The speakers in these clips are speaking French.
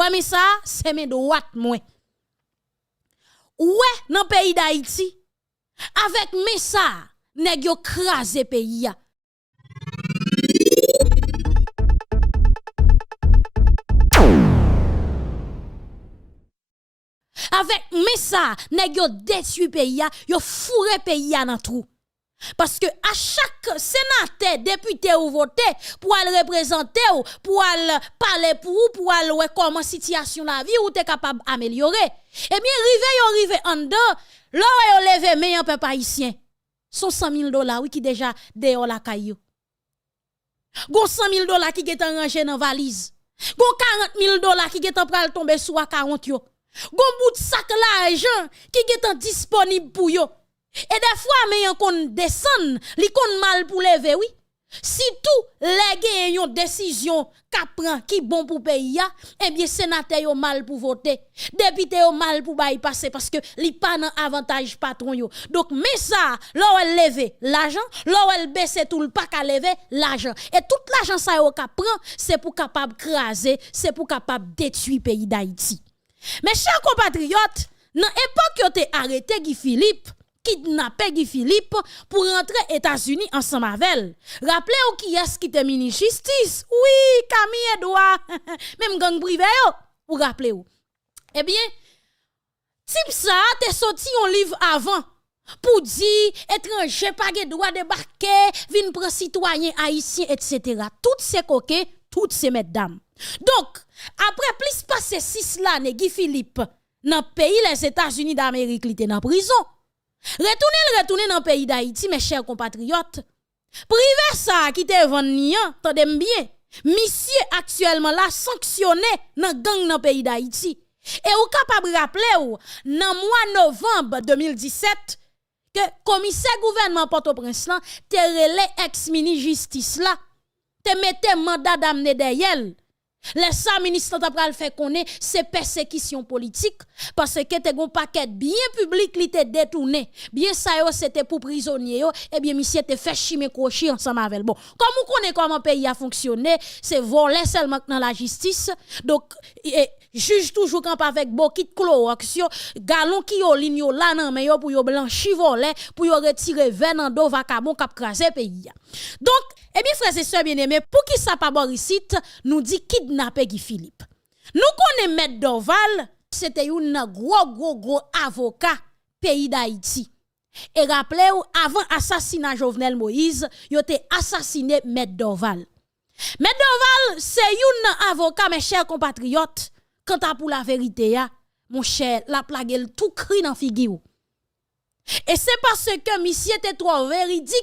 Ouais, mais ça, c'est mes droites, moi. Ouais, dans le pays d'Haïti, avec mes ça, nèg yo krasé pays ya. Avec mes ça, nèg yo détruit pays ya, yo fourré pays ya dans trou. Parce que à chaque sénateur, député ou voté pour aller représenter ou pour aller parler pour aller voir comment situation la vie ou t'es capable d'améliorer. Eh bien, rive en dedans, là yo levé mais un peuple haïtien. Son $100,000 oui qui déjà dehors la caillou. Gon $100,000 qui est rangé dans valise. Gon $40,000 qui est pral tomber sous à 40 yo. Gon bout de sac l'argent qui est disponible pour yo. Et des fois, mais yon kon descend, li kon mal pour lever, oui. Si tout les yon décision qu'a prend qui bon pour pays, eh bien, sénateur yon mal pour voter. Député yon mal pour bay passer parce que li pas nan avantage patron yo. Donc, mais ça, là elle leve l'argent, là elle baisse tout le pas qu'à lever l'argent. Et tout l'argent ça yon ka prend, c'est pour capable craser, c'est pour capable détruire pays d'Haïti. Mes chers compatriotes, dans époque yon te arrêté Guy Philippe, kidnappé Guy Philippe pour rentrer aux États-Unis ensemble avec elle. Rappelez-vous qui est-ce qui était ministre justice? Oui, Camille Edouard, même gang privé yo, ou rappelez-vous. Eh bien, type ça, t'es sorti un livre avant pour dire étranger pas de droit débarquer, vin prendre citoyen haïtien, etc. Toutes ces coquets, toutes ces mesdames. Donc, après plus passé 6 l'année, Guy Philippe, dans le pays les États-Unis d'Amérique, il était en prison. Retournez dans le pays d'Haïti, mes chers compatriotes. Privé ça qui te vend tendez bien. Monsieur actuellement là sanctionné dans gang dans le pays d'Haïti. Et ou capable rappeler ou dans mois novembre 2017 que commissaire gouvernement Port-au-Prince là te relé ex-ministre justice là te mette mandat d'amener derrière. Les ça ministre t'a pral fait connaître c'est persécution politique parce que te gon paquet bien public li te détourné bien ça yo c'était pour prisonnier yo et bien monsieur te fait chimer crochet ensemble avec bon comme on connaît comment pays a fonctionné c'est voler seulement dans la justice donc juge toujours camp avec beaucoup de cloax galon qui yo ligne yo là nan mais yo pour yo blanchi voler pour yo retirer venant do vacabon cap craser pays. Donc eh bien frères et sœurs bien-aimés pour qui ça pas Borisite nous dit kidnapper Guy Philippe. Nous connaissons Maître Dorval, c'était un gros avocat pays d'Haïti. Et rappelez-vous avant assassinat Jovenel Moïse, il a assassiné Maître Dorval. Maître Dorval c'est un avocat mes chers compatriotes quant à pour la vérité mon cher la plague tout cri dans figure. Et c'est parce que monsieur était trop véridique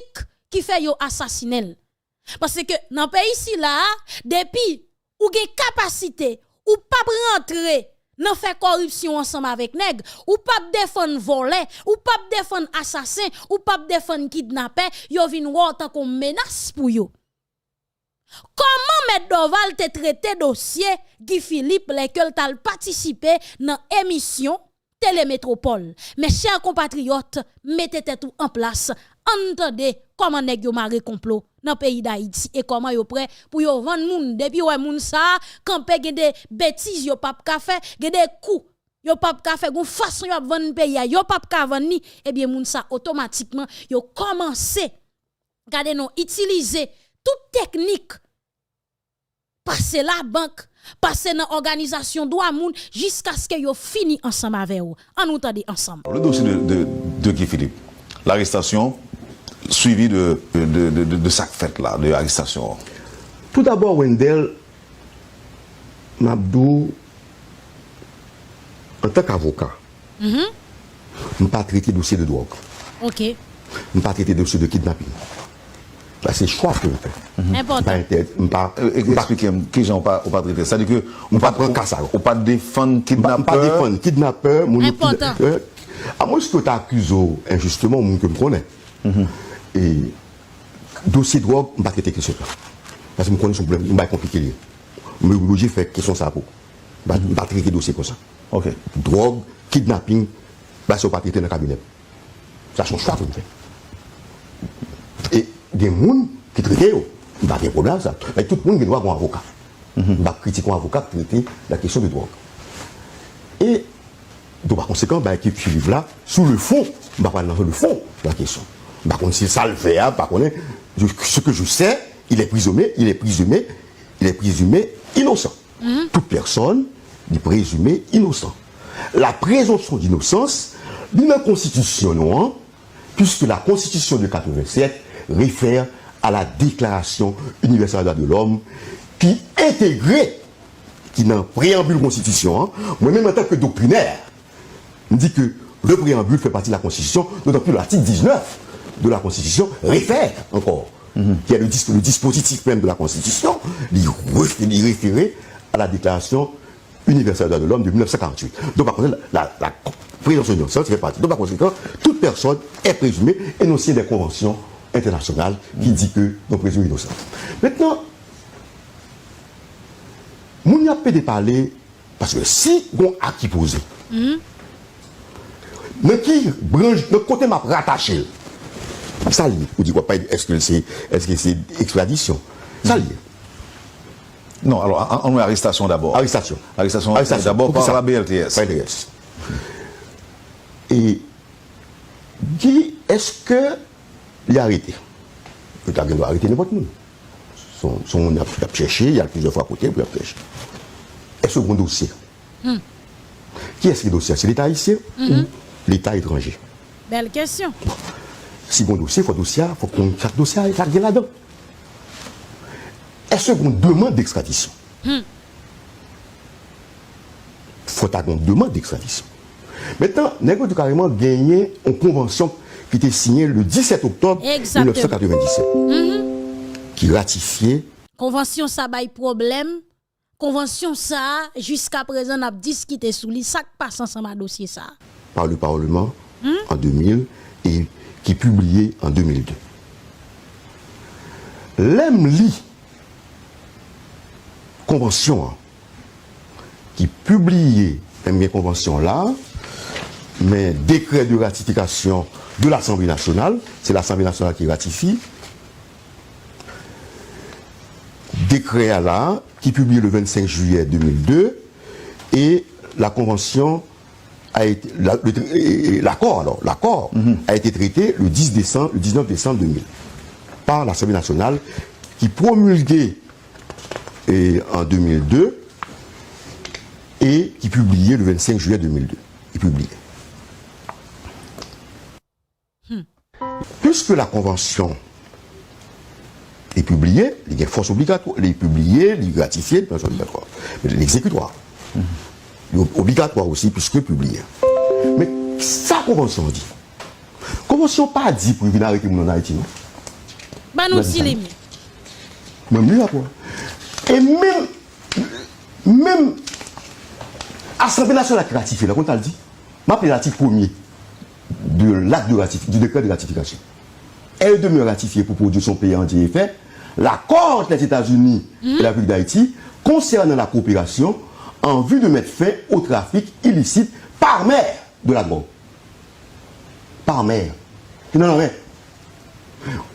qui fait yo assassiner. Parce que dans le pays ici là, depuis ou gen capacité ou pas rentrer nan faire corruption ensemble avec nèg, ou pas défendre voler, ou pas défendre assassin, ou pas défendre kidnapper, yo vinn wò tant comme menace pour yo. Comment Maître Dorval te traité dossier Guy Philippe lesquels t'a participé dans émission Télémétropole. Mes chers compatriotes, mettez tout en place. Entendez comment nèg yo maré complot dans pays d'Haïti et comment yo prêt pour yo vendre moun depuis ouais moun ça campé gen des bêtises yo pas ka fait gen des coups yo pas ka fait gon façon yo vendre pays yo pas ka vendre ni et bien moun ça automatiquement yo commencé garder non utiliser toute technique passer la banque passer dans organisation droit moun jusqu'à ce que yo fini ensemble avec vous en nous tendez ensemble le dossier de Guy Philippe l'arrestation suivi de chaque fête là, de l'arrestation. Tout d'abord, Wendell, Mabdou, en tant qu'avocat, je n'ai pas traité dossier de drogue. Ok. Je n'ai pas traité dossier de kidnapping. C'est le choix que je fais. Important. Expliquez-moi, qui j'en pas traité. C'est-à-dire que on ne pas prendre ça. On ne pas défendre kidnappeur. Pas défendre kidnappeur. Important. À moi, ce que tu accuses injustement, je me connais. Et dossier de drogue, je ne vais pas traiter question. Parce que je connais son problème, je vais compliquer. Mais j'ai fait question ça pour. Je ne vais pas traiter dossier comme ça. Ok. Drogue, kidnapping, je ne vais pas traiter dans le cabinet. Ça change pas, vous me faites. Et des gens qui traitent, il n'y a pas de problème ça. Mais tout le monde doit avoir un avocat. va critiquer un avocat pour traiter la question de drogue. Et donc, par conséquent, équipe Philippe là, sous le fond, va pas dans le fond de la question. Par contre, si ça le fait, par contre, ce que je sais, il est présumé innocent. Toute personne est présumée innocent. La présomption d'innocence, dans la Constitution, non, puisque la Constitution de 87 réfère à la Déclaration universelle des droits de l'homme qui intégrait, qui dans le préambule Constitution, moi-même en tant que doctrinaire, je dis que le préambule fait partie de la Constitution, d'autant plus l'article 19 de la Constitution réfère encore, qui est le dispositif même de la Constitution, il référait à la Déclaration universelle des droits de l'homme de 1948. Donc par contre, la présomption d'innocence fait partie. Donc par conséquent, toute personne est présumée énoncée des conventions internationales qui dit que nous présumons innocent. Maintenant, nous n'y a pas de parler, parce que si on a qui posé, le côté m'a rattaché, ça lié, vous dites quoi, est-ce que c'est extradition? Ça lié. Non, alors, on met arrestation d'abord. Arrestation d'abord par la BLTS. Et qui est-ce qu'il a arrêté? Il a arrêté n'importe qui. On a cherché, il y a plusieurs fois à côté, pour chercher. Est-ce qu'on dossier? Qui est-ce qui est dossier? C'est l'État haïtien ou l'État étranger? Belle question. Si on dossier, il faut qu'on chaque dossier est largué là-dedans. Est-ce qu'on demande d'extradition? Il faut qu'on demande d'extradition. Maintenant, nous avons carrément gagné une convention qui était signée le 17 octobre 1997, qui ratifiait. Convention ça bail problème. Convention ça, jusqu'à présent, n'a discuté sous lui, ça passe ensemble à dossier ça. Par le Parlement en 2000 et qui est publié en 2002. L'EMLI, convention, qui publiait la convention là, mais décret de ratification de l'Assemblée nationale, c'est l'Assemblée nationale qui ratifie. Décret là, qui est publié le 25 juillet 2002, et la convention a été, l'accord a été traité le 19 décembre 2000 par l'Assemblée nationale qui promulguait en 2002 et qui publiait le 25 juillet 2002. Il publiait. Puisque la convention est publiée, il y a force obligatoire, elle est publiée, elle est ratifiée, mais l'exécutoire. Obligatoire aussi, puisque publié. Mais sa convention dit. Convention pas dit pour venir arrêter mon en Haïti, non? Bah nous si les miens. Même lui, quoi. Et même Assemblée nationale qui ratifie, là, quand elle dit, m'appelle l'article 1er de l'acte de ratification, du décret de ratification. Elle demeure ratifiée pour produire son pays entier et fait l'accord entre les États-Unis et la République d'Haïti concernant la coopération en vue de mettre fin au trafic illicite par mer de la drogue. Par mer. Non, mais.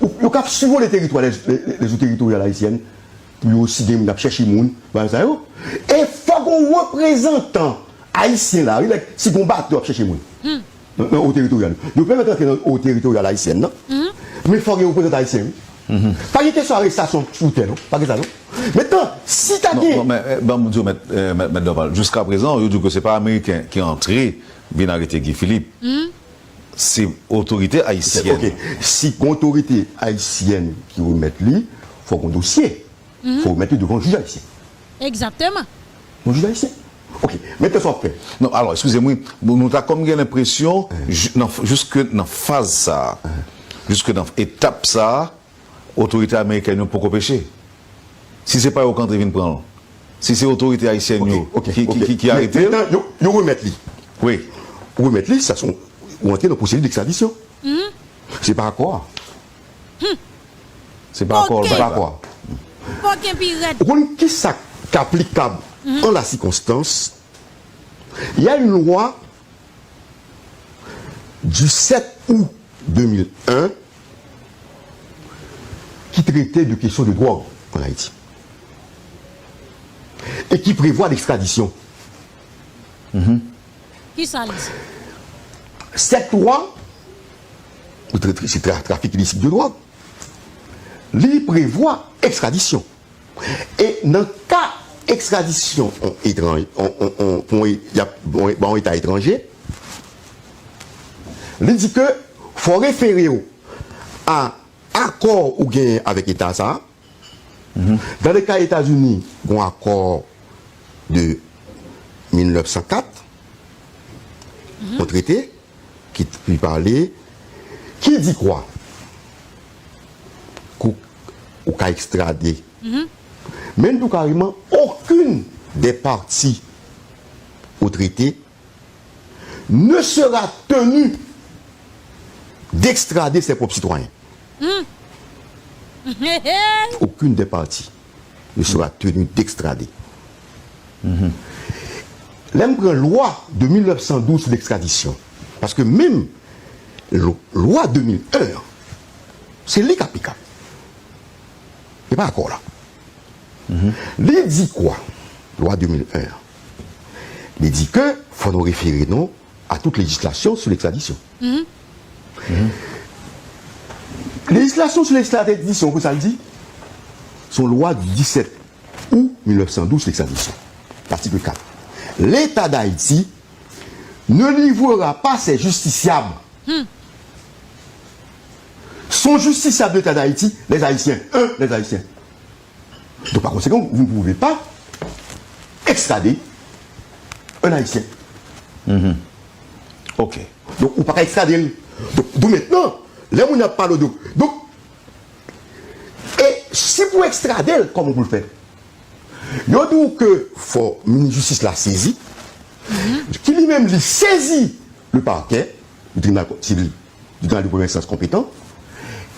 Vous avez suivi les territoires, les territoires haïtiennes, puis aussi des gens qui cherchent les gens. Et il faut qu'on représentant haïtien là, si on bat, on cherche les gens. Au territoire. Nous pouvons mettre au territoire haïtien, non? Mais il faut qu'on représente haïtien. Pas une question d'arrestation sous terre, non? Pas que ça, non? Maintenant, si tu as dit. Non, mais jusqu'à présent, on dit que ce n'est pas Américain qui est entré, vient arrêter Guy Philippe. C'est autorité haïtienne. Okay. Si l'autorité haïtienne qui remet lui, il faut qu'on dossier. Il faut remettre devant le juge haïtien. Exactement. Le juge haïtien. Ok, mettez ça après. Non, alors, excusez-moi, nous avons comme l'impression, jusque dans phase ça, jusque dans étape ça, l'autorité américaine n'a pas péché. Si ce n'est pas au country qui prend, si c'est l'autorité haïtienne qui a arrêté. Maintenant, ils remettent lui. Oui. Ils remettent lui, ça sont. Ou entrer dans le procédure d'extradition. C'est pas quoi. C'est pas encore. C'est pas quoi. Qui est applicable en la circonstance? Il y a une loi du 7 août 2001 qui traitait de questions de drogue en Haïti. et qui prévoit l'extradition. Qui ça dit? Cette loi, c'est trafic illicite de drogue, lui prévoit extradition. Et dans le cas extradition pour un État étranger, il dit que faut référer à accord ou gain avec l'État ça. Dans le cas États-Unis, un accord de 1904, un traité qui parlait, qui dit quoi? Ou qu'à extrader. Même tout carrément, aucune des parties au traité ne sera tenue d'extrader ses propres citoyens. Aucune des parties ne sera tenue d'extrader. L'homme prend loi de 1912 sur l'extradition. Parce que même la loi 2001, c'est lui qui applique. Il n'est pas encore là. Il dit quoi? Loi 2001. Il dit que faut nous référer non, à toute législation sur l'extradition. Législation sur l'extradition, que ça le dit? Son loi du 17 août 1912 sur l'extradition. Article 4. L'État d'Haïti ne livrera pas ses justiciables. Sont justiciables de l'État d'Haïti, les Haïtiens. Les Haïtiens. Donc par conséquent, vous ne pouvez pas extrader un Haïtien. Ok. Donc, vous ne pouvez pas extrader. Donc maintenant, là où on a parlé de. Donc, et si vous extradez, comment vous le faites? Il y a donc que faut la justice la saisie, qui lui-même lui saisit le parquet, le tribunal de première instance compétent,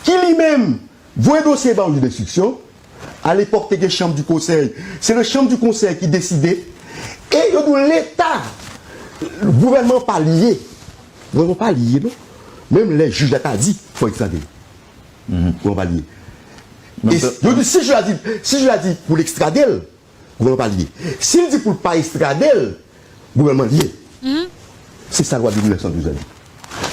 qui lui-même voit un dossier dans une instruction, à l'époque des chambres du conseil, c'est le chambre du conseil qui décidait, et il y a l'État, le gouvernement pas lié, non? Même les juges d'État dit qu'il faut extrader. Gouvernement pas lié. Et si je l'ai dit pour l'extrader, gouvernement pas lié. S'il dit pour ne pas extrader, gouvernement lié. C'est ça la loi de 1912.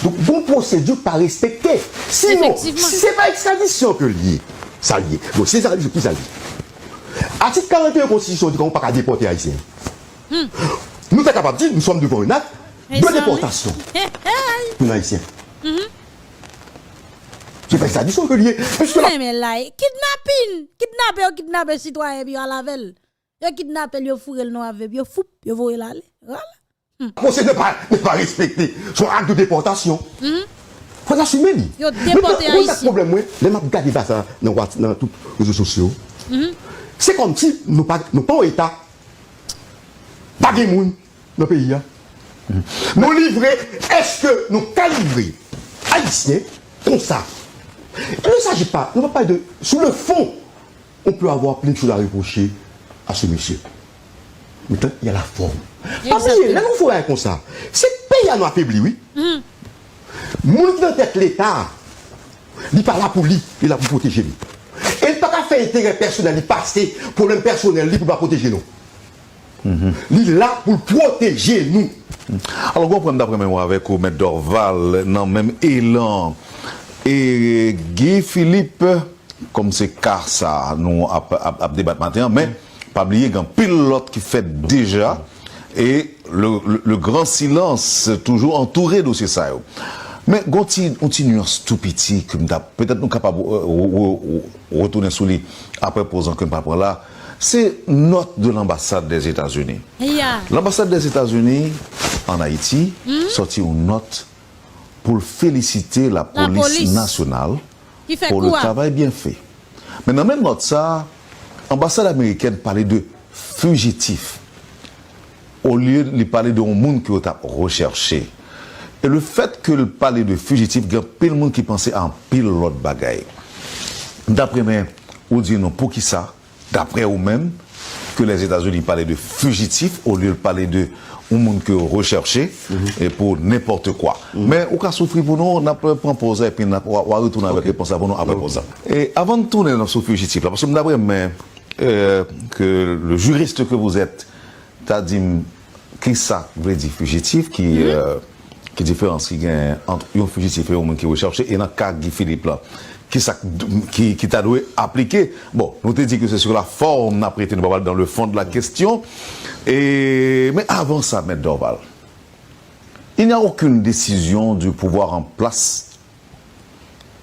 Donc, bon procédure pas respectée. Sinon, si ce n'est pas extradition que lié, ça lié. Donc, c'est ça qui ça lié. Article 41 de la Constitution dit qu'on ne peut pas déporter Haïtiens. Nous sommes capables de dire, nous sommes devant un acte de déportation pour les Haïtiens. C'est pas extradition que lié. Mais là, kidnapper citoyen, puis à la veille. Yo kidnapper, yo fourré le nom avec, yo fou, yo voye l'aller. Voilà. Conseil ne pas respecter son acte de déportation. Faut l'assumer. Yo déporté Haïtien. Haïtien. Le problème, moi, les maps regardent ça dans tous les réseaux sociaux. C'est comme si nous pas un État, pas de monde dans le pays. Nous livrer, est-ce que nous calibrons Haïtiens comme ça? Il ne s'agit pas, on ne va pas de. Sur le fond, on peut avoir plein de choses à reprocher à ce monsieur. Maintenant, il y a la forme. Parce que là, nous faut faire comme ça. C'est pays à nous affaibli, oui. Moun qui dans tête l'État, il n'est pas là pour lui, il est là pour protéger lui. Et il n'a pas faire intérêt personnel, il passe problème personnel, il ne peut pas protéger nous. Il est là pour protéger nous. Alors, on prend d'après moi avec M. Dorval, dans le même élan. Et Guy Philippe, comme c'est car ça, nous avons débattu matin, mais pas oublier qu'il y a un pilote qui fait déjà, et le grand silence toujours entouré de dossier ça. Mais on nuance tout petit, peut-être nous capables de retourner sur lui après posant que pas là. C'est note de l'ambassade des États-Unis. L'ambassade des États-Unis en Haïti sorti une note pour féliciter la police nationale pour le travail bien fait. Mais dans la même note, l'ambassade américaine parlait de fugitifs au lieu de parler de monde qui a recherché. Et le fait que le parler de fugitifs, il y a plein de monde qui pensait en pile l'autre bagaille. D'après moi, on dit non, pour qui ça? D'après vous-même, que les États-Unis parlaient de fugitifs au lieu de parler de monde que recherché et pour n'importe quoi. Mais au cas souffrir pour nous, on a prend pause et puis on va retourner avec réponse pour nous après pause. Et avant de tourner dans ce fugitif, parce que d'après moi, que le juriste que vous êtes t'a dit qui ça veut dire fugitif qui différence qui gagne entre un fugitif et un monde qui recherche et dans le cas Guy Philippe là qui t'a dû appliquer. Bon, nous te dit que c'est sur la forme, on a prêté nous dans le fond de la question. Mais avant ça, M. Dorval, il n'y a aucune décision du pouvoir en place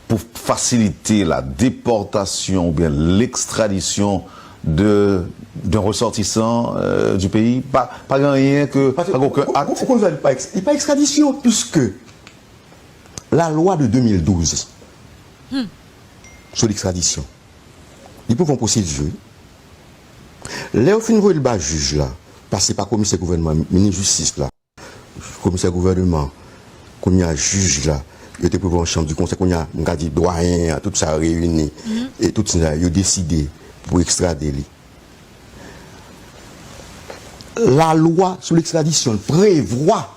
pour faciliter la déportation ou bien l'extradition d'un ressortissant du pays. Pas rien que... Pas aucun acte. Il n'y a pas extradition puisque la loi de 2012 sur l'extradition, ils peuvent procéder de jeu. Léo Finvo, le bas juge là, passé par commissaire gouvernement, ministre de justice là, commissaire gouvernement, qu'on y a juge là, il était pour en chambre du conseil, qu'on y a, on dit doyen, tout ça réuni, et tout ça, il a décidé pour extrader lui. La loi sur l'extradition prévoit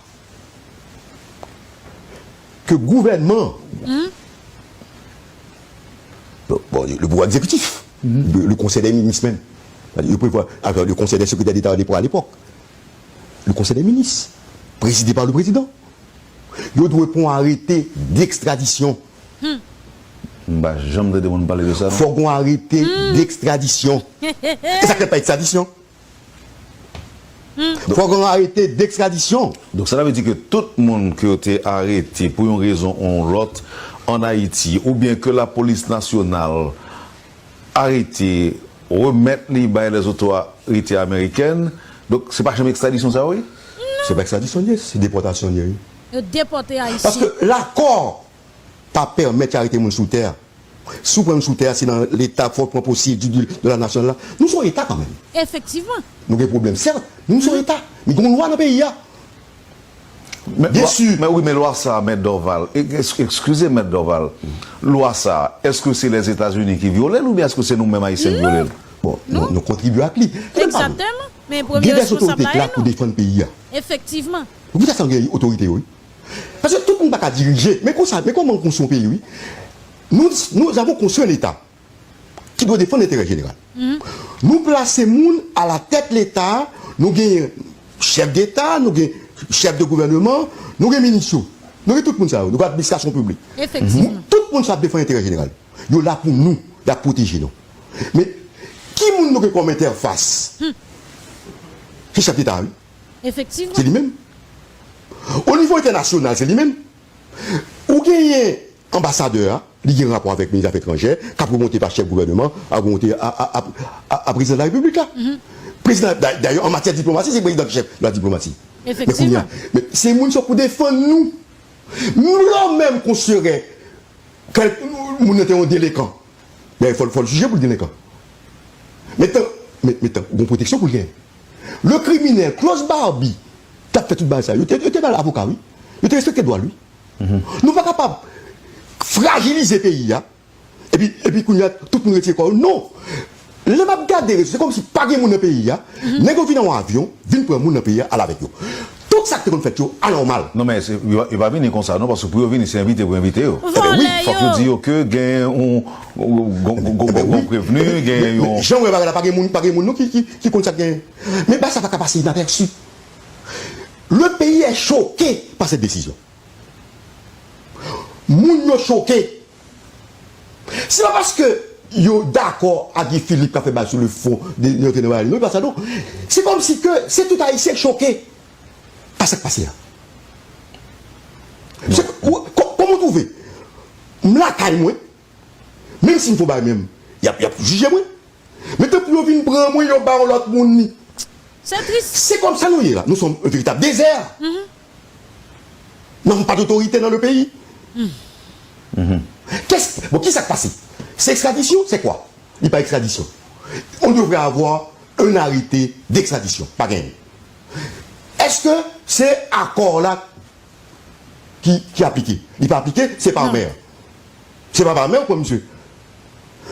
que le gouvernement, bon, le pouvoir exécutif, le conseil des ministres même, le conseil des secrétaires d'État à l'époque, le conseil des ministres, présidé par le président, il doit prendre un arrêté d'extradition. Bah, jamais de monde parler de ça. Il faut qu'on arrête d'extradition. Et ça ne pas extradition. Il faut qu'on arrête d'extradition. Donc ça veut dire que tout le monde qui a été arrêté pour une raison ou l'autre en Haïti, ou bien que la police nationale arrêté, remettre les autorités américaines, donc c'est pas jamais extradition ça, oui? C'est pas extradition, c'est déportation. Déporté à ici. Parce que l'accord pas permettre d'arrêter les gens sous terre. Sous sous terre, c'est dans l'état fortement possible de la nation là. Nous sommes État quand même. Effectivement. Nous avons des problèmes, certes. Nous sommes État. Mais nous avons une loi dans le pays. Bien sûr. Mais oui, mais loi ça, M. Dorval. Excusez, M. Dorval. Loi ça, est-ce que c'est les États-Unis qui violent ou bien est-ce que c'est nous-mêmes Haïtiens qui violent? Bon, nous contribuons à lui. Exactement. Mais il y a des autorités là pour défendre le pays. Effectivement. Vous avez une autorité, oui. Parce que tout le monde n'a pas diriger. Mais comment on construit un pays, oui? Nous avons construit un État qui doit défendre l'intérêt général. Nous plaçons les gens à la tête de l'État, nous avons chef d'État, nous avons chef de gouvernement, nous avons ministre. Nous avons tout le monde ça, nous avons l'administration publique. Effectivement. Tout le monde ça défend l'intérêt général. Ils sont là pour nous, là pour protéger nous. Mais qui nous avons comme interface? C'est chef d'État, oui. Effectivement. C'est lui-même. Au niveau international, c'est lui-même. Ou gagne ambassadeur, il a un rapport avec le ministre des Affaires étrangères, qui a remonté par chef de gouvernement, a remonté à président de la République. Président, d'ailleurs, en matière de diplomatie, c'est le président chef de la diplomatie. Effectivement. Mais c'est les gens pour défendre nous. Nous-mêmes qu'on serait, quand nous étions délinquants, il faut le juger pour le délinquant. Maintenant, bonne protection pour le gagner. Le criminel, Klaus Barbie, qui a fait tout ça, il était dans l'avocat, oui. Il était respecté droit, lui. Nous ne sommes pas capables de fragiliser le pays. Et puis, tout le monde retient quoi? Non. Les gens regardent, c'est comme si pas de monde dans le pays. Nous venons en avion, viennent pour un monde dans le pays, à avec eux. Tout ça que vous faites, c'est anormal. Non, mais il va venir comme ça, non, parce que pour venir, c'est invité pour inviter. Oui, il faut que dire que gagne on prévenu, gagne Jean, il n'y a pas de monde qui compte ça. Mais ça va passer inaperçu. Le pays est choqué par cette décision. Moun yo choqué. C'est pas parce que yo d'accord à Guy Philippe qui a fait sur le fond de notre non, pas ça non. C'est comme si que c'est tout haïtien choqué par ce qui passe là. Comment trouver? M'la caille moi. Même s'il ne faut pas même, il y a jugé moi. Mais tant pour venir prendre moi yo ba l'autre monde. C'est triste. C'est comme ça nous y est là. Nous sommes un véritable désert. Nous n'avons pas d'autorité dans le pays. Qui s'est passé? C'est extradition, c'est quoi? Il n'y a pas extradition. On devrait avoir un arrêté d'extradition, pas rien. Est-ce que c'est accord-là qui est appliqué? Il n'est pas appliqué, c'est par mer. C'est pas par mer ou quoi, monsieur?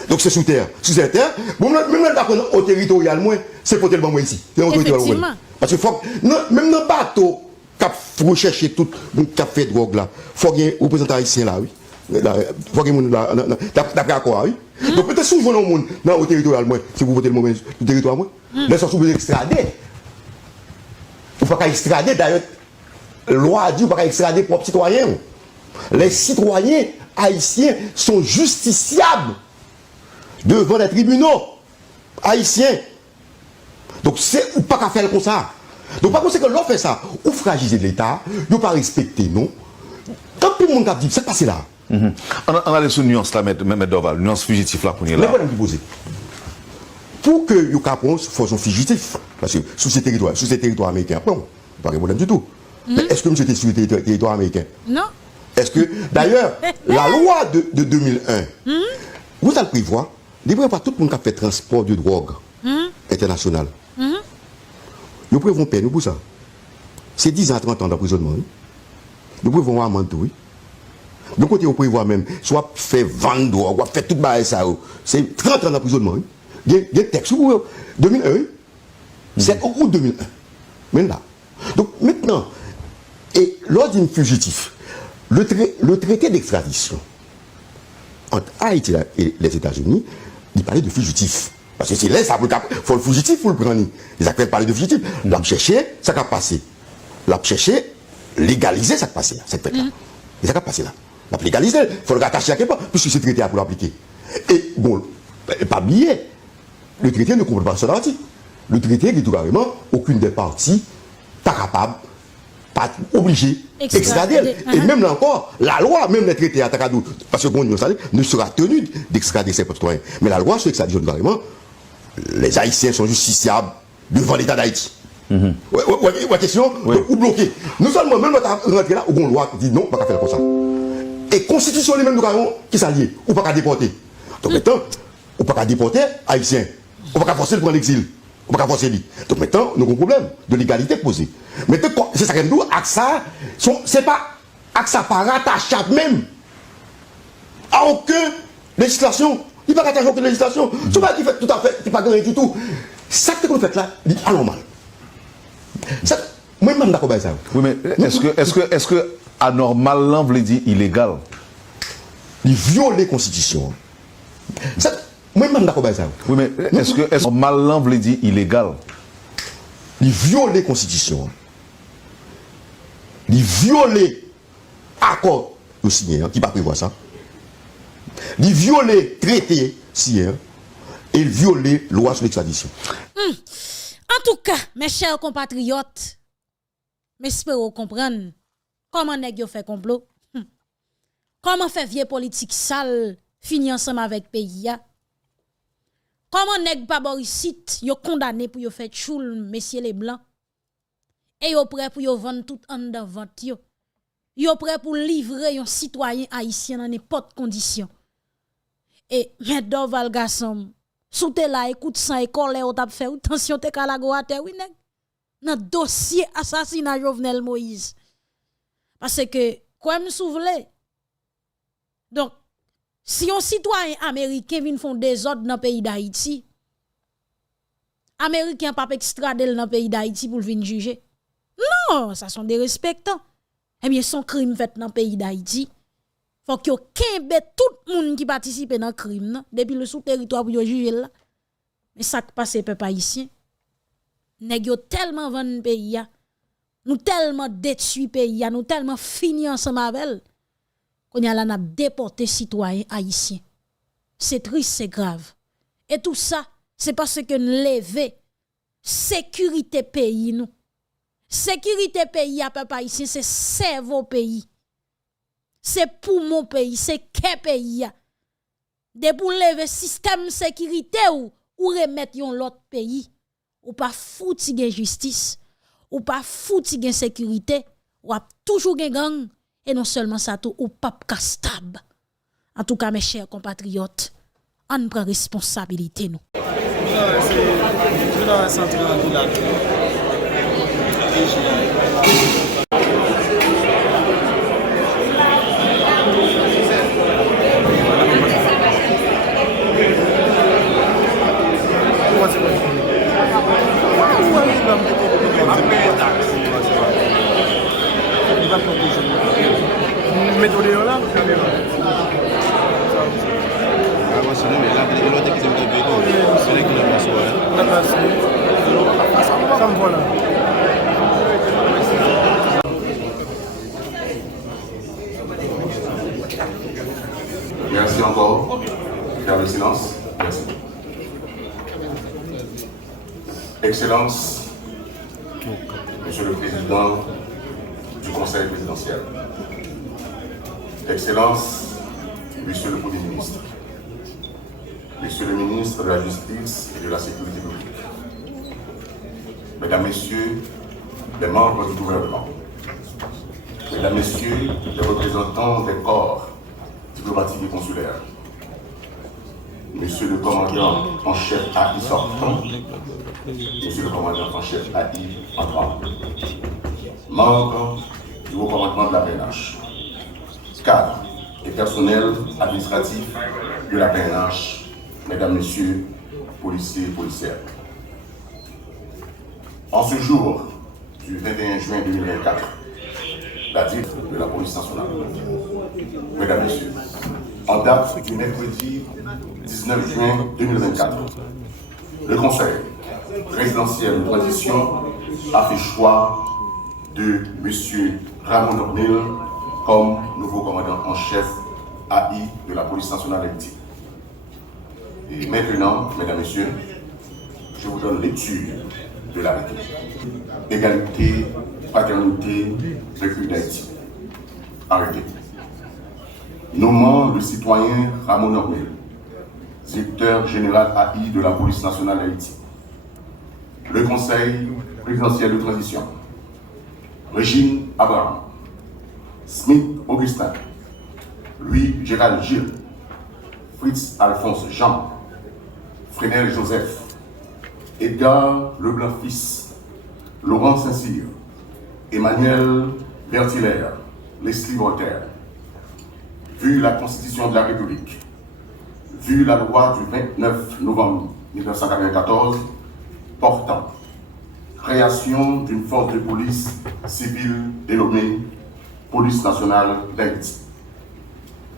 Donc c'est sous terre. Sous cette terre, même au territorial, c'est pour tellement moins ici. Effectivement. Parce que même dans le bateau, qui rechercher tout le qui a fait drogue là, il faut qu'il y ait un représentant haïtien là, oui. Il faut qu'il y ait un d'après accord, oui. Donc peut-être si vous venez au monde, dans le territoire, si vous votez le moment du territoire, les gens sont extradés. Vous ne pouvez pas extrader, d'ailleurs, la loi dit, vous ne pouvez pas extrader propres citoyens. Les citoyens haïtiens sont justiciables devant les tribunaux haïtiens. Donc, c'est ou pas qu'à faire comme ça. Donc, par conséquent, l'on fait ça, ou fragiliser l'État, ou pas respecter, non. Tant que le monde a dit, c'est passé là. On a allé sur nuance là, M. Dorval, nuance fugitif là, pour nous là. Le problème qui pose. Pour que le Capon soit son fugitif, parce que sous ces territoires américains, bon, pas de problème du tout. Mais est-ce que M. était sur le territoire américain? Non. Est-ce que, d'ailleurs, la loi de 2001, vous allez prévoir, il ne pas tout le monde qui a fait transport de drogue international. Nous prévoyons peine pour ça. C'est 10 ans à 30 ans d'emprisonnement. Nous prévoyons amende, oui. De côté, on prévoit même, soit fait vendre drogue, soit fait tout ça. C'est 30 ans d'emprisonnement. Il y a des textes. 2001, 7 août 2001. Maintenant. Donc, maintenant, et lors d'un fugitif, le traité d'extradition entre Haïti et les États-Unis, il parlait de fugitif. Parce que c'est là, il faut le fugitif, il faut le prendre. Les acteurs parlaient de fugitif. L'a cherché, ça a passé. L'a cherché, légaliser, ça a passé. Ça a passé là. L'a légaliser, il faut le rattacher à quelque part, puisque ce traité a pour l'appliquer. Et bon, pas oublier, le traité ne comprend pas son article. Le traité dit tout carrément, aucune des parties pas capable, pas obligée d'extrader. Et même là encore, la loi, même les traités à Takadou, parce que ne sera tenu d'extrader ses citoyens. Mais la loi sur l'extradition, carrément, les Haïtiens sont justiciables devant l'État d'Haïti. Question, ou bloqué. Nous seulement, même notre rentrée là, où on loi dit non, on ne peut pas faire comme ça. Et constitution, même nous avons qui s'allient, ou pas qu'à déporter. Donc maintenant, on ne peut pas déporter Haïtiens. On ne peut pas forcer le prendre l'exil. On ne peut pas forcer lui. Donc maintenant, nous avons un problème de légalité posé. Maintenant, c'est ça que nous disons, AXA, c'est pas AXA par rattachable même à aucune législation. Il ne va pas rattacher à aucune législation. Ce n'est pas qui fait tout à fait, qui n'est pas gré du tout. Ça que nous faites là, c'est anormal. Moi, je suis d'accord avec ça. Oui, mais est-ce que anormal, là, veut dire illégal? Il viole les constitutions. Moi, je suis d'accord avec ça. Oui, mais est-ce que anormal, là, veut dire illégal? Il viole les constitutions. Il viole l'accord signé, qui ne va pas prévoir ça. Il viole les traités signé et il viole les lois sur l'extradition. En tout cas, mes chers compatriotes, j'espère comprendre comment nèg yo fait complot. Comment fait vieux politique sale fini ensemble avec pays ya. Comment nèg pas Borisite yo condamné pour yo faire choule messieurs les blancs. Et yo prêt pour yo vendre tout en dans vente yo. Yo prêt pour livrer un citoyen haïtien dans n'importe condition. Et M. Dorval Gassom, sous te la écoute sans école ou t'a fait attention te kalago à terre oui nèg. Dans dossier assassinat Jovenel Moïse. Parce que quoi me souvle. Donc si un citoyen américain vient font des ordres dans le pays d'Haïti, américain pas extrader dans le pays d'Haïti pour venir juger. Non, ça sont des respectants. Eh bien son crime fait dans le pays d'Haïti. Faut que kembe tout le monde qui participe dans le crime depuis le sous-territoire pour juger là. Mais ça qui passe peuple haïtien. Nèg yo tellement vendre pays ya. Nous tellement détruit pays ya, nous tellement fini ensemble avec. Qu'on y a là n'a déporté citoyens haïtiens. C'est triste, c'est grave. Et tout ça, c'est parce que nous lever sécurité pays nous. Sécurité pays à peuple haïtien, c'est cerveau pays. C'est pour mon pays, c'est que pays. De pour lever système sécurité ou remettre yon l'autre pays. Ou pas fouti gen justice, ou pas fouti gen sécurité, ou a toujours gen gang, et non seulement ça tout, ou pas stable. En tout cas, mes chers compatriotes, on prend responsabilité nous. Méthode là. Merci encore. Faire le silence. Merci. Excellence, Monsieur le Président du Conseil présidentiel. Excellence, Monsieur le Premier ministre. Monsieur le ministre de la Justice et de la Sécurité publique. Mesdames, Messieurs, les membres du gouvernement. Mesdames, Messieurs, les représentants des corps diplomatiques et consulaires. Monsieur le commandant en chef AI sortant, Monsieur le commandant en chef AI entrant, membres du haut commandement de la PNH, cadres et personnel administratif de la PNH, Mesdames, Messieurs, policiers et policières. En ce jour du 21 juin 2024, la direction de la police nationale, Mesdames, Messieurs, en date du mercredi 19 juin 2024, le Conseil présidentiel de transition a fait choix de M. Ramon Normil comme nouveau commandant en chef AI de la police nationale d'Haïti. Et maintenant, Mesdames, Messieurs, je vous donne lecture de l'arrêté. Égalité, fraternité, République d'Haïti. Arrêté. Nommant le citoyen Ramon Normil, directeur général AI de la police nationale d'Haïti. Le Conseil présidentiel de transition. Régine Abraham, Smith Augustin, Louis Gérald Gilles, Fritz Alphonse Jean, Frénel Joseph, Edgar Leblanc fils, Laurent Saint-Cyr, Emmanuel Berthilaire, Leslie Voltaire. Vu la Constitution de la République, vu la loi du 29 novembre 1994 portant création d'une force de police civile dénommée Police nationale d'Haïti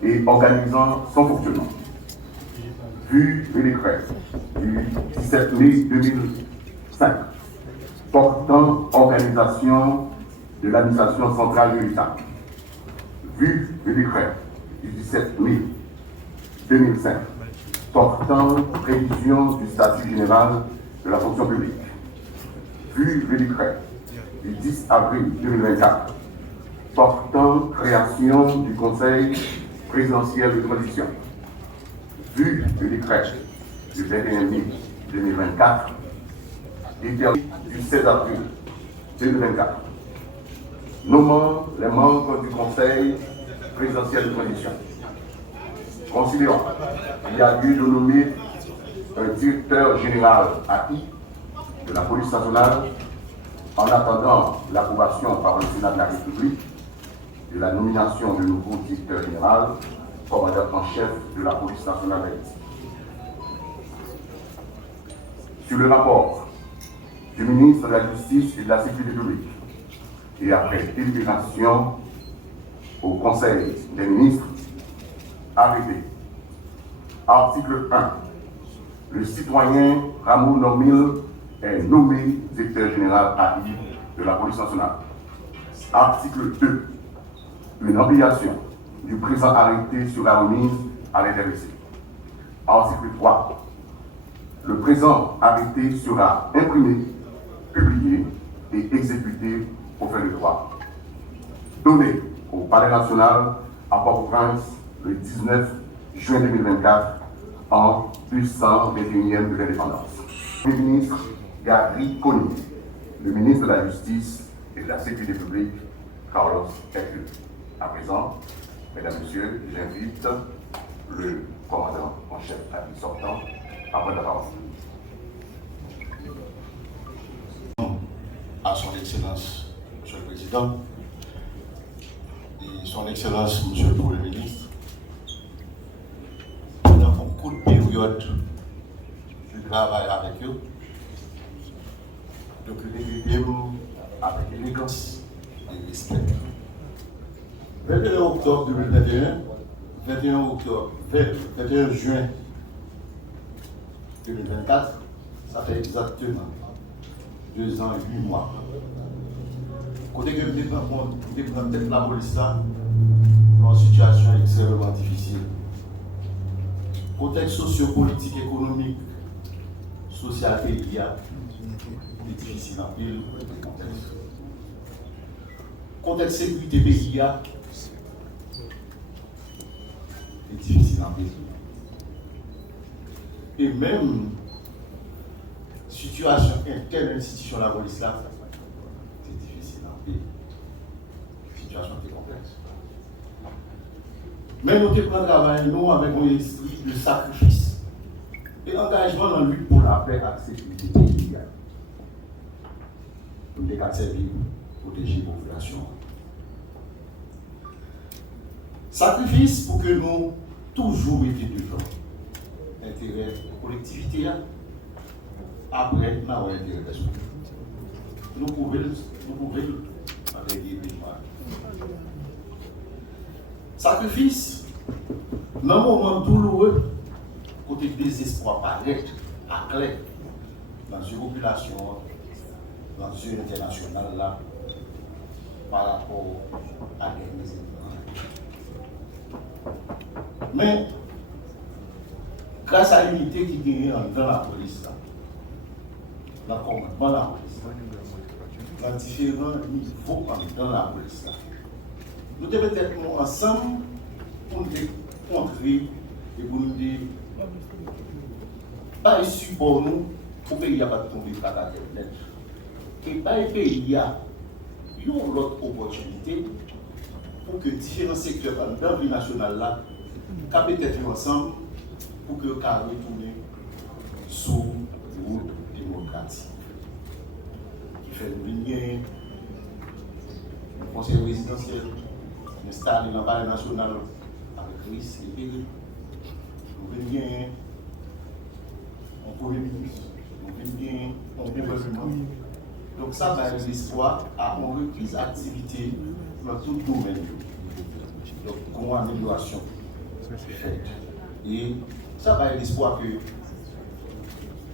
et organisant son fonctionnement, vu le décret du 17 mai 2005 portant organisation de l'administration centrale de l'État, vu le décret du 17 mai 2005 portant révision du statut général de la fonction publique, vu le décret du 10 avril 2024 portant création du Conseil présidentiel de transition, vu le décret du 21 mai 2024 et du 16 avril 2024, nommant les membres du Conseil présidentiel de transition. Considérant qu'il y a lieu de nommer un directeur général AI de la police nationale en attendant l'approbation par le Sénat de la République de la nomination du nouveau directeur général, commandant en chef de la police nationale d'Haïti. Sur le rapport du ministre de la Justice et de la Sécurité publique, et après délibération au Conseil des ministres, arrêté. Article 1. Le citoyen Ramon Normil est nommé directeur général AI de la police nationale. Article 2. Une obligation du présent arrêté sur la remise à l'intéressé. Article 3. Le présent arrêté sera imprimé, publié et exécuté au fin de droit. Donné au Palais national à Port-au-Prince le 19 juin 2024 en 221e de l'indépendance. Le ministre Gary Coney, le ministre de la Justice et de la Sécurité publique, Carlos Hercule. À présent, Mesdames, Messieurs, j'invite le commandant en chef AI sortant à prendre la parole. À son Excellence, Monsieur le Président, et son Excellence, Monsieur le Premier ministre, nous avons une courte période de travail avec eux, donc nous avec élégance et respect. 21 octobre 2021, 21 juin 2024, ça fait exactement 2 ans et 8 mois. Côté que vous prendre tête la police là, dans une situation extrêmement difficile. Contexte socio-politique, économique, social pays est difficile en pile contexte. Contexte sécurité pays est difficile en pile. Et même situation interne institution de la police là, c'est difficile en pile. Situation est complexe. Mais nous devons prendre travail nous avec un esprit de sacrifice et engagement dans la lutte pour la paix et la sécurité pays. Nous devons servir pour protéger la population. Sacrifice pour que nous toujours mettions devant l'intérêt de la collectivité après l'intérêt personnel. Nous pouvons avec des sacrifice, dans un moment douloureux, côté désespoir paraît à clair dans une population, dans une internationale là, par rapport à des événements. Mais, grâce à l'unité qui gagne dans la police, dans le commandement de la police, dans différents niveaux dans la police, nous devons être ensemble pour nous contrer et pour nous dire pas ici pour nous, pour que le pays n'a pas tombé de la tête. Et pas le pays, il y a une autre opportunité pour que différents secteurs dans la vie nationale là, peut être ensemble pour que le cas retourne sur la route démocratique. Qui fait venir le conseil résidentiel, installé dans le palais national avec risque et péril. Nous venons un premier ministre, nous venons un gouvernement. Donc ça va être l'espoir à une reprise d'activité dans tout le domaine. Donc, comment amélioration faite. Et ça va être l'espoir que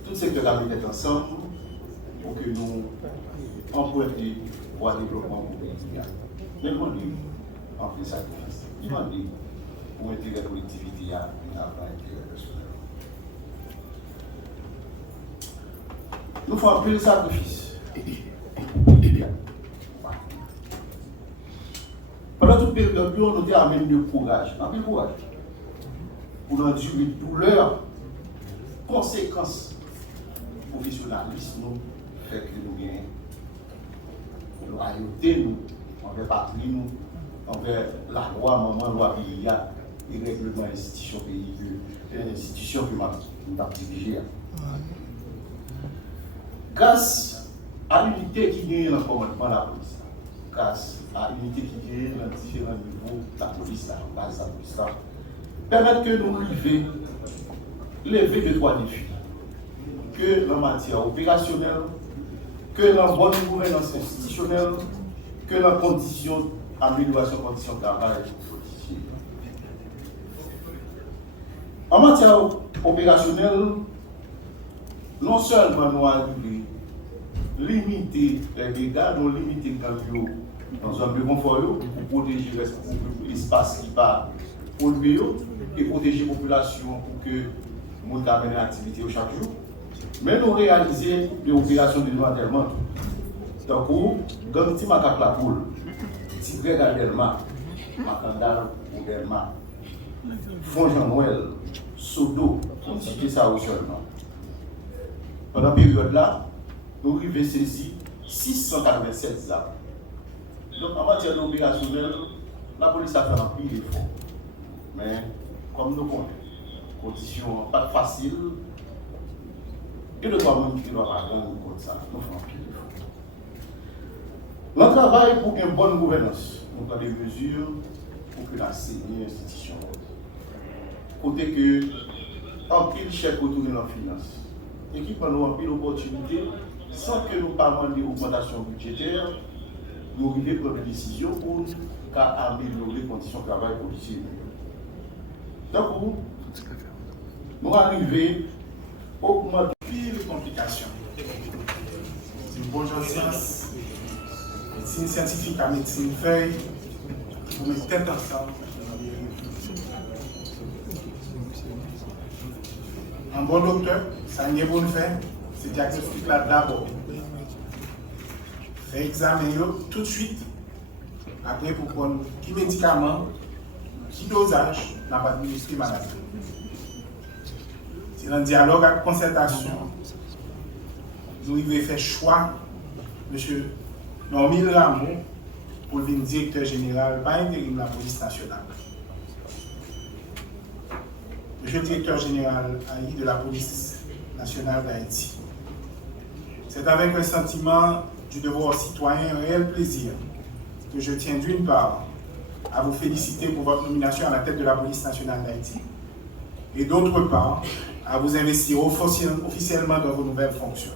tout secteur va être ensemble pour que nous empruntions pour le développement du pays. Mais nous en fait sacrifice. Il m'a dit pour intégrer la collectivité, il y a un intérêt personnel. Nous faisons un peu de sacrifice. Pendant toute période, nous avons amené de courage. Un peu de courage. Pour endurer douleur, conséquences, professionnalisme, nous fait que nous gagnons. Loyauté, nous, envers patrie, nous, envers la loi, maman, loi pays, et règlement institution pays, l'institution que nous avons dirigée. Grâce à l'unité qui gagne dans le commandement de la police, grâce à l'unité qui gagne dans différents niveaux de la police, la base de la police, permettre que nous lever de trois défis, que en matière opérationnelle, que dans la bonne gouvernance institutionnelle, que dans la condition, amélioration des conditions de travail. En matière opérationnelle, non seulement nous avons limiter les dégâts, nous limiter le dans un peu confort pour protéger l'espace qui va polluer et protéger la population pour que nous amène l'activité chaque jour. Mais nous réaliser des opérations de démantèlement. Donc, dans le petit macaque la poule, petit grec à Delma, Macandal ou Delma, Fond-Jean-Noël, Sodo, on cite ça au seulement. Pendant cette période-là, nous avons saisi 687 armes. Donc, en matière opérationnelle, la police a fait un pire effort. Mais, comme nous connaissons, conditions pas faciles, et le droit qui doit pas rendre compte ça, nous faisons un pire effort. Notre travail pour une bonne gouvernance, nous avons des mesures pour que la CENI institution. Côté que, en pile chèque autour de la finance, et qui prend en pile opportunité, sans que nous parlions d'augmentation budgétaire, nous arrivons à prendre des décisions pour améliorer les conditions de travail policiers. Donc, nous arrivons augmente pile de complications. C'est une bonne science, médecine scientifique à médecine feuille, vous mettez tête ensemble. Un bon docteur, ça n'est bon faire, c'est diagnostic là d'abord. Fait examen tout de suite, après pour prendre qui médicament, qui dosage, n'a pas administré maladie. C'est un dialogue avec concertation. Nous devons faire choix, M. Normil Rameau, pour devenir directeur général, pas intérim de la police nationale. Monsieur le directeur général AI de la police nationale d'Haïti. C'est avec un sentiment du devoir citoyen, un réel plaisir, que je tiens d'une part à vous féliciter pour votre nomination à la tête de la police nationale d'Haïti et d'autre part à vous investir officiellement dans vos nouvelles fonctions.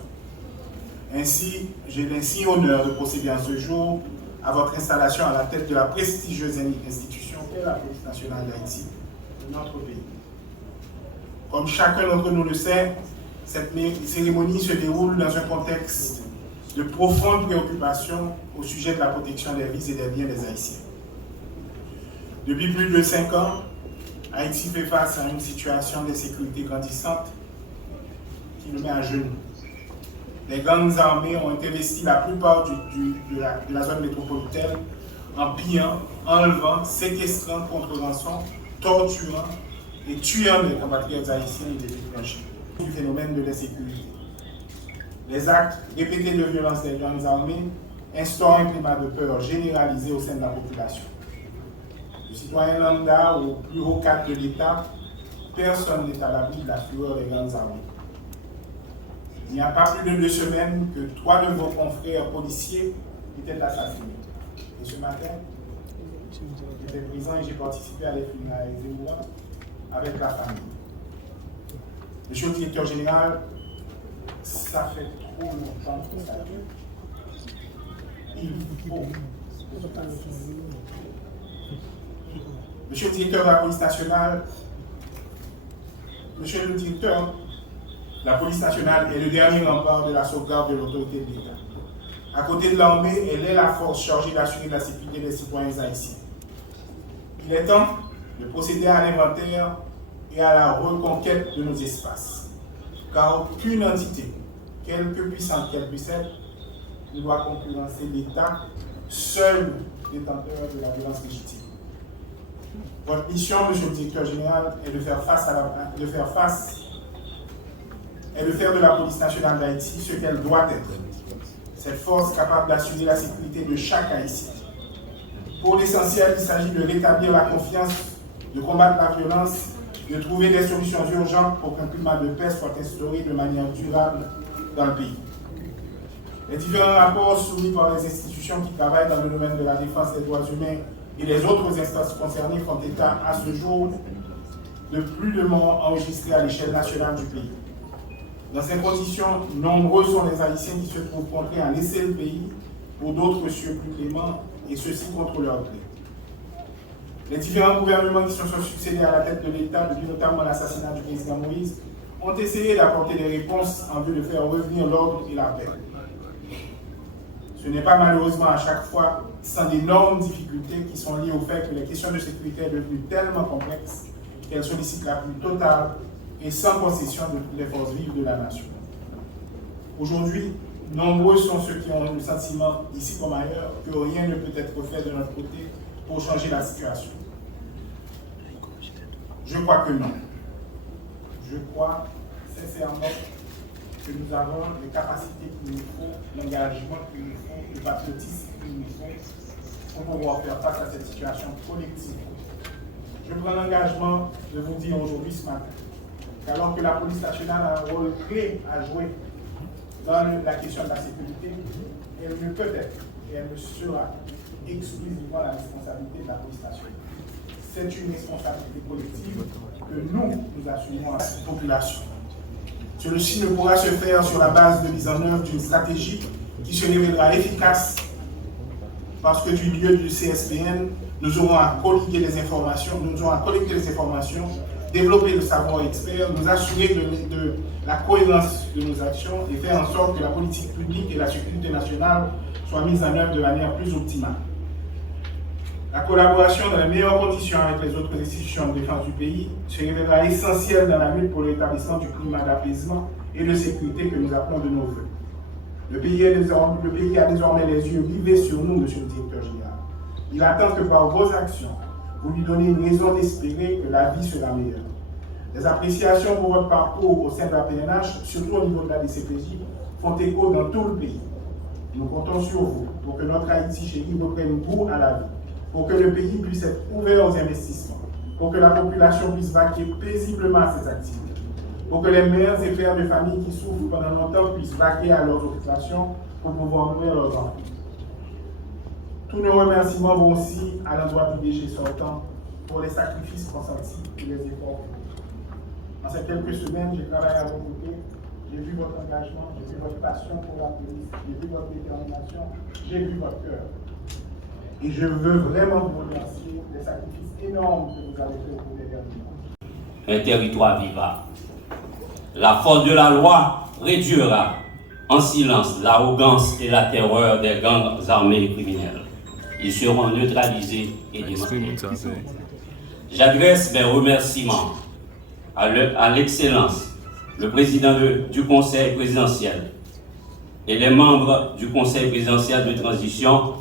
Ainsi, j'ai l'insigne honneur de procéder en ce jour à votre installation à la tête de la prestigieuse institution qu'est la police nationale d'Haïti de notre pays. Comme chacun d'entre nous le sait, cette cérémonie se déroule dans un contexte de profonde préoccupation au sujet de la protection des vies et des biens des Haïtiens. Depuis plus de 5 ans, Haïti fait face à une situation d'insécurité grandissante qui le met à genoux. Les gangs armés ont investi la plupart de la zone métropolitaine en pillant, enlevant, séquestrant contre rançon, torturant et tuant les compatriotes haïtiens et les étrangers du phénomène de l'insécurité. Les actes répétés de violence des gangs armés instaurent un climat de peur généralisé au sein de la population. Du citoyen lambda au plus haut cadre de l'État, personne n'est à l'abri de la fureur des gangs armés. Il n'y a pas plus de 2 semaines que 3 de vos confrères policiers étaient assassinés. Et ce matin, j'étais présent et j'ai participé à les funérailles avec la famille. Monsieur le directeur général, ça fait trop longtemps que ça dure. Il faut. Monsieur le directeur de la police nationale, monsieur le directeur, la police nationale est le dernier rempart de la sauvegarde de l'autorité de l'État. À côté de l'armée, elle est la force chargée d'assurer la sécurité des citoyens haïtiens. Il est temps de procéder à l'inventaire et à la reconquête de nos espaces. Car aucune entité, quelque puissante qu'elle puisse être, ne doit concurrencer l'État, seul détenteur de la violence légitime. Votre mission, monsieur le directeur général, est de faire de la police nationale d'Haïti ce qu'elle doit être. Cette force capable d'assurer la sécurité de chaque Haïtien. Pour l'essentiel, il s'agit de rétablir la confiance, de combattre la violence, de trouver des solutions urgentes pour qu'un climat de paix soit instauré de manière durable dans le pays. Les différents rapports soumis par les institutions qui travaillent dans le domaine de la défense des droits humains et les autres instances concernées font état à ce jour de plus de morts enregistrés à l'échelle nationale du pays. Dans ces conditions, nombreux sont les Haïtiens qui se trouvent contraints à laisser le pays pour d'autres cieux plus cléments, et ceci contre leur gré. Les différents gouvernements qui se sont succédés à la tête de l'État, depuis notamment l'assassinat du président Moïse, ont essayé d'apporter des réponses en vue de faire revenir l'ordre et la paix. Ce n'est pas malheureusement à chaque fois sans d'énormes difficultés qui sont liées au fait que les questions de sécurité sont devenues tellement complexes qu'elles sollicitent la plus totale et sans concession de toutes les forces vives de la nation. Aujourd'hui, nombreux sont ceux qui ont le sentiment, ici comme ailleurs, que rien ne peut être fait de notre côté pour changer la situation. Je crois que non. Je crois sincèrement que nous avons les capacités qu'il nous faut, l'engagement qu'il nous faut, le patriotisme qu'il nous faut pour pouvoir faire face à cette situation collective. Je prends l'engagement de vous dire aujourd'hui ce matin qu'alors que la police nationale a un rôle clé à jouer dans la question de la sécurité, elle ne peut être et elle ne sera exclusivement la responsabilité de la police nationale. C'est une responsabilité collective que nous assumons à cette population. Celui-ci ne pourra se faire sur la base de mise en œuvre d'une stratégie qui se révélera efficace parce que du lieu du CSPN, nous aurons à collecter les informations, développer le savoir expert, nous assurer de la cohérence de nos actions et faire en sorte que la politique publique et la sécurité nationale soient mises en œuvre de manière plus optimale. La collaboration dans les meilleures conditions avec les autres institutions de défense du pays se révélera essentielle dans la lutte pour le rétablissement du climat d'apaisement et de sécurité que nous appelons de nos vœux. Le pays a désormais les yeux rivés sur nous, Monsieur le Directeur général. Il attend que par vos actions, vous lui donnez une raison d'espérer que la vie sera meilleure. Les appréciations pour votre parcours au sein de la PNH, surtout au niveau de la DCPJ, font écho dans tout le pays. Nous comptons sur vous pour que notre Haïti chérie reprenne goût à la vie, pour que le pays puisse être ouvert aux investissements, pour que la population puisse vaquer paisiblement à ses activités, pour que les mères et pères de famille qui souffrent pendant longtemps puissent vaquer à leurs occupations pour pouvoir nourrir leurs enfants. Tous nos remerciements vont aussi à l'endroit du DG sortant pour les sacrifices consentis et les efforts. Dans ces quelques semaines, j'ai travaillé à vos côtés, j'ai vu votre engagement, j'ai vu votre passion pour la police, j'ai vu votre détermination, j'ai vu votre cœur. Et je veux vraiment vous remercier des sacrifices énormes que vous avez fait au cours des derniers mois. Un territoire vivant. La force de la loi réduira en silence l'arrogance et la terreur des gangs armés et criminels. Ils seront neutralisés et démantelés. J'adresse mes remerciements à l'excellence, le président du Conseil présidentiel et les membres du Conseil présidentiel de transition,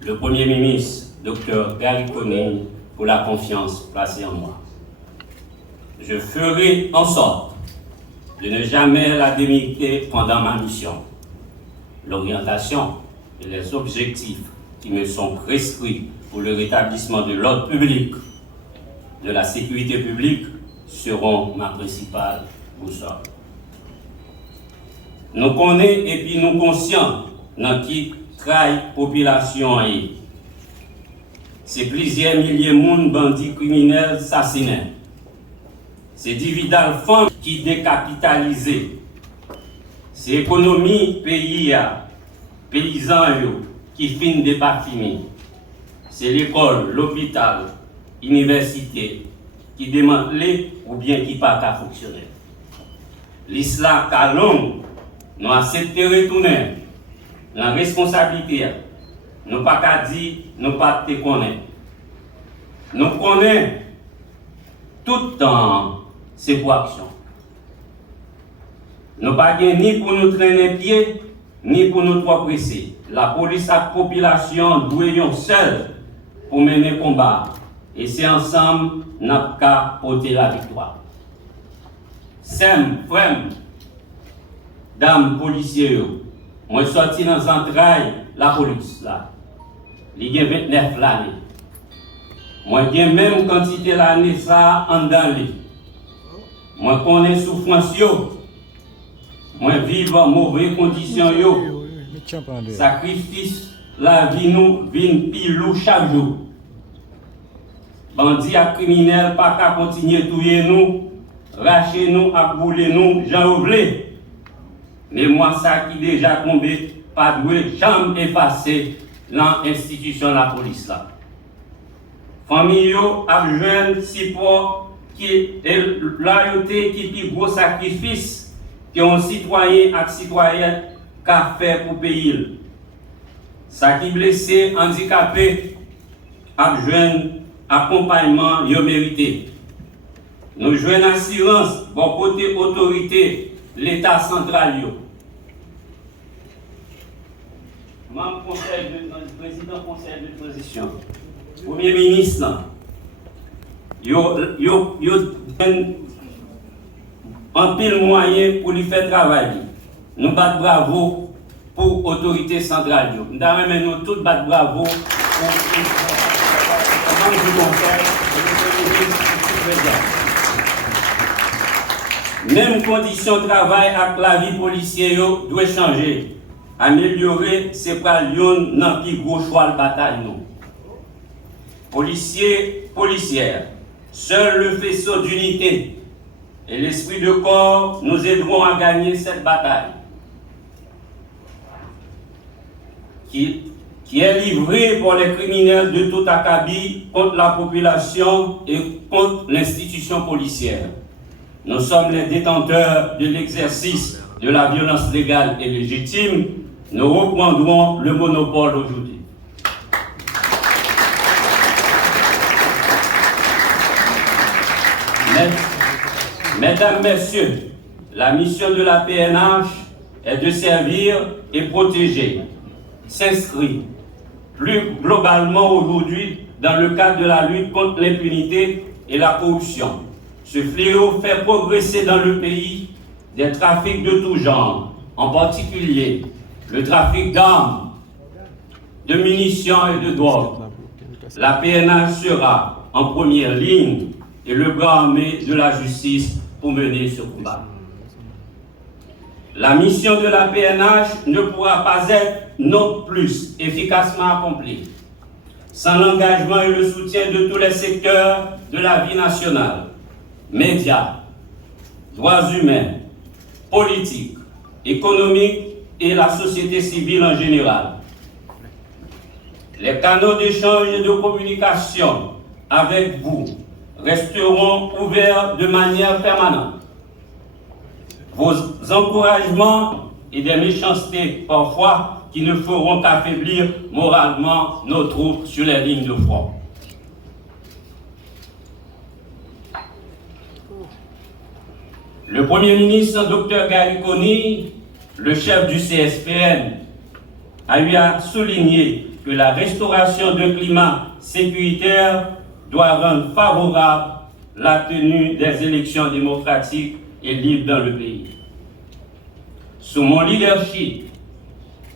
le Premier ministre, Dr Gary Coney, pour la confiance placée en moi. Je ferai en sorte de ne jamais la démériter pendant ma mission. L'orientation et les objectifs qui me sont prescrits pour le rétablissement de l'ordre public, de la sécurité publique, seront ma principale boussole. Nous connaissons et puis nous conscients dans qui trahi population et c'est plusieurs milliers de monde, bandits criminels, assassinés. C'est dividal femmes qui décapitalisé. C'est l'économie pays, paysans qui finit de pas fini. C'est l'école, l'hôpital, l'université qui démantelé ou bien qui pas qu'à fonctionner. L'islam calme, nous acceptons de retourner. La responsabilité, nous pas qu'à dire, nous pas te connaître. Nous connaissons tout dans ces actions. Nous pas ni pour nous traîner pied, ni pour nous trop presser. La police et la population doivent seuls pour mener le combat. Et c'est ensemble que nous avons porté la victoire. Frères, dames policiers, moi je suis sorti dans l'entraille la police là. Il y a 29 l'année. Moi j'ai même quantité l'année ça en dans lui. Moi connais souffrance yo. Moi vivre en mauvaises conditions yo. Sacrifice la vie nous vient pilou chaque jour. Bandits et criminels pas qu'à continuer tuer nous, racher nous, à brûler nous, j'en voulais. Mais moi, ça qui déjà tombé, pas doué, jamais effacé l'institution de la police là. Famille a besoin de support qui est loyauté qui est gros sacrifice que un citoyen et citoyenne qu'a fait pour payer. Ça qui blessé, handicapé, a besoin accompagnement yo mérité. Nous jouons assurance bon côté autorité l'État central yo. Membre président conseil de transition, Premier ministre, yo en pile moyen pour lui faire travailler. Nous battons bravo pour l'autorité centrale. Nous avons tous battre bravo pour du conseil. Même conditions de travail avec la vie policière doit changer. Améliorer, c'est pas Lyon dans plus gros choix de bataille. Policiers, policières, seul le faisceau d'unité et l'esprit de corps nous aideront à gagner cette bataille. Qui qui est livré par les criminels de tout acabit contre la population et contre l'institution policière. Nous sommes les détenteurs de l'exercice de la violence légale et légitime. Nous reprendrons le monopole aujourd'hui. Mesdames, Messieurs, la mission de la PNH est de servir et protéger, s'inscrit plus globalement aujourd'hui dans le cadre de la lutte contre l'impunité et la corruption. Ce fléau fait progresser dans le pays des trafics de tout genre, en particulier le trafic d'armes, de munitions et de drogue. La PNH sera en première ligne et le bras armé de la justice pour mener ce combat. La mission de la PNH ne pourra pas être non plus efficacement accomplie sans l'engagement et le soutien de tous les secteurs de la vie nationale, médias, droits humains, politiques, économiques et la société civile en général. Les canaux d'échange et de communication avec vous resteront ouverts de manière permanente. Vos encouragements et des méchancetés parfois qui ne feront qu'affaiblir moralement nos troupes sur les lignes de front. Le Premier ministre, Dr Gariconi, le chef du CSPN, a eu à souligner que la restauration d'un climat sécuritaire doit rendre favorable la tenue des élections démocratiques et libres dans le pays. Sous mon leadership,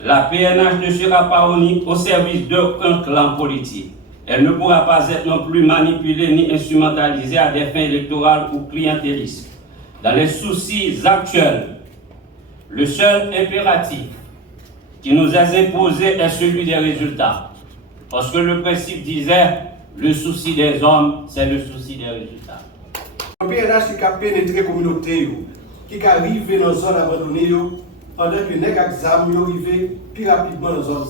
la PNH ne sera pas au service d'aucun clan politique. Elle ne pourra pas être non plus manipulée ni instrumentalisée à des fins électorales ou clientélistes. Dans les soucis actuels, le seul impératif qui nous est imposé est celui des résultats. Parce que le principe disait, le souci des hommes, c'est le souci des résultats. Le PNH qui a pénétré la communauté, qui arrive dans les zones abandonnées, pendant que les examens arrivent plus rapidement dans les zones.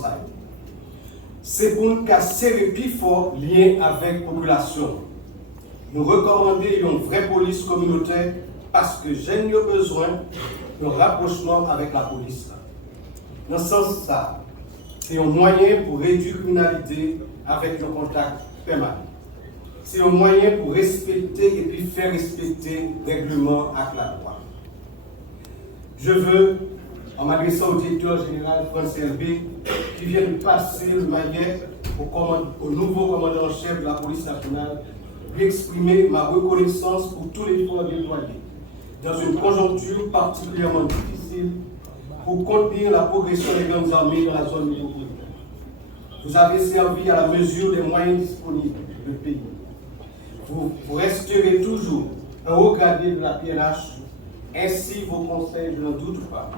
C'est pour nous casser plus fort lien avec la population. Nous recommandons une vraie police communautaire parce que j'ai besoin d'un rapprochement avec la police. Dans ce sens, c'est un moyen pour réduire la criminalité avec le contact permanent. C'est un moyen pour respecter et puis faire respecter le règlement avec la loi. Je veux, en m'adressant au directeur général France LB, qui vient de passer le maillet au nouveau commandant en chef de la police nationale, lui exprimer ma reconnaissance pour tout l'effort déployé dans une conjoncture particulièrement difficile pour contenir la progression des grandes armées dans la zone métropolitaine. Vous avez servi à la mesure des moyens disponibles du pays. Vous resterez toujours un haut gradé de la PNH. Ainsi, vos conseils, je n'en doute pas,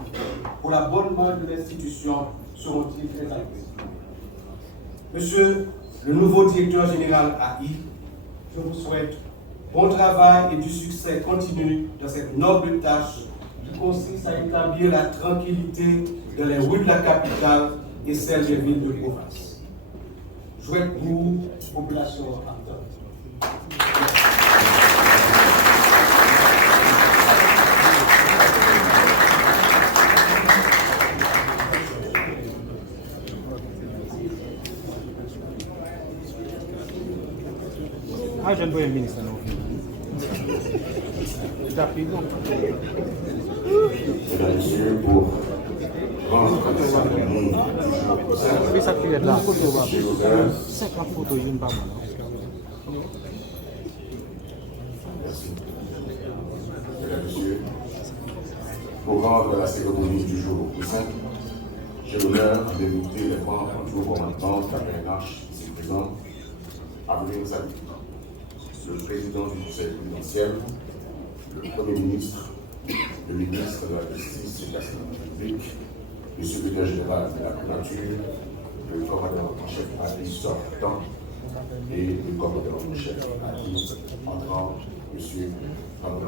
pour la bonne marche de l'institution seront-ils très appréciés. Monsieur le nouveau directeur général AI, je vous souhaite bon travail et du succès continu dans cette noble tâche qui consiste à établir la tranquillité dans les rues de la capitale et celles des villes de province. Je souhaite vous, population ardente. Ah, je ne vois un ministre, non. Mesdames et messieurs, pour rendre connaissance du monde Oui, ça fait là. j'ai l'honneur, C'est la photo, il n'y a pas mal. merci, mesdames et messieurs, pour rendre la cérémonie du jour plus simple, j'ai l'honneur d'inviter les membres du haut commandement de la PNH ici présents à venir nous saluer. Le président du Conseil présidentiel, le Premier ministre, le ministre de la Justice et de la Sécurité publique, le secrétaire général de la primature, le commandant en chef à l'île sortant et le commandant en chef à l'île entrant, M. Ramon.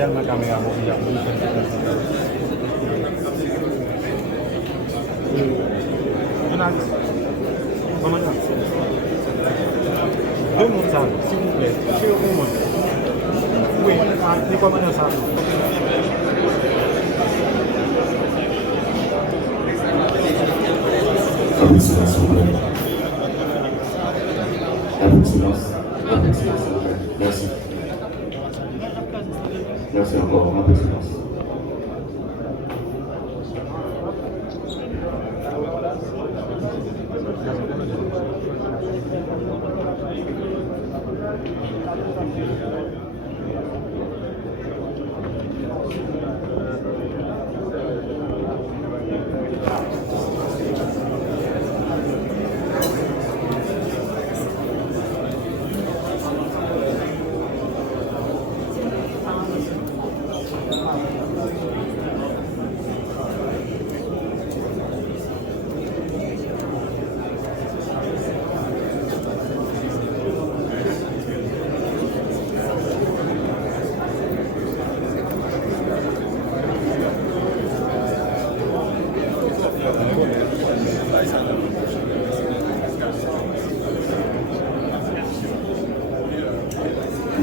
Jangan kamera mau bilang Kenal Comment ça Demande ça, s'il vous plaît. Chez le monde. Oui, c'est comment ça Avec silence, s'il vous plaît. Avec silence, s'il vous plaît. Merci. Merci encore, un peu de silence.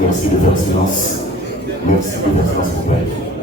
Merci de faire silence. Merci de faire silence, s'il vous plaît.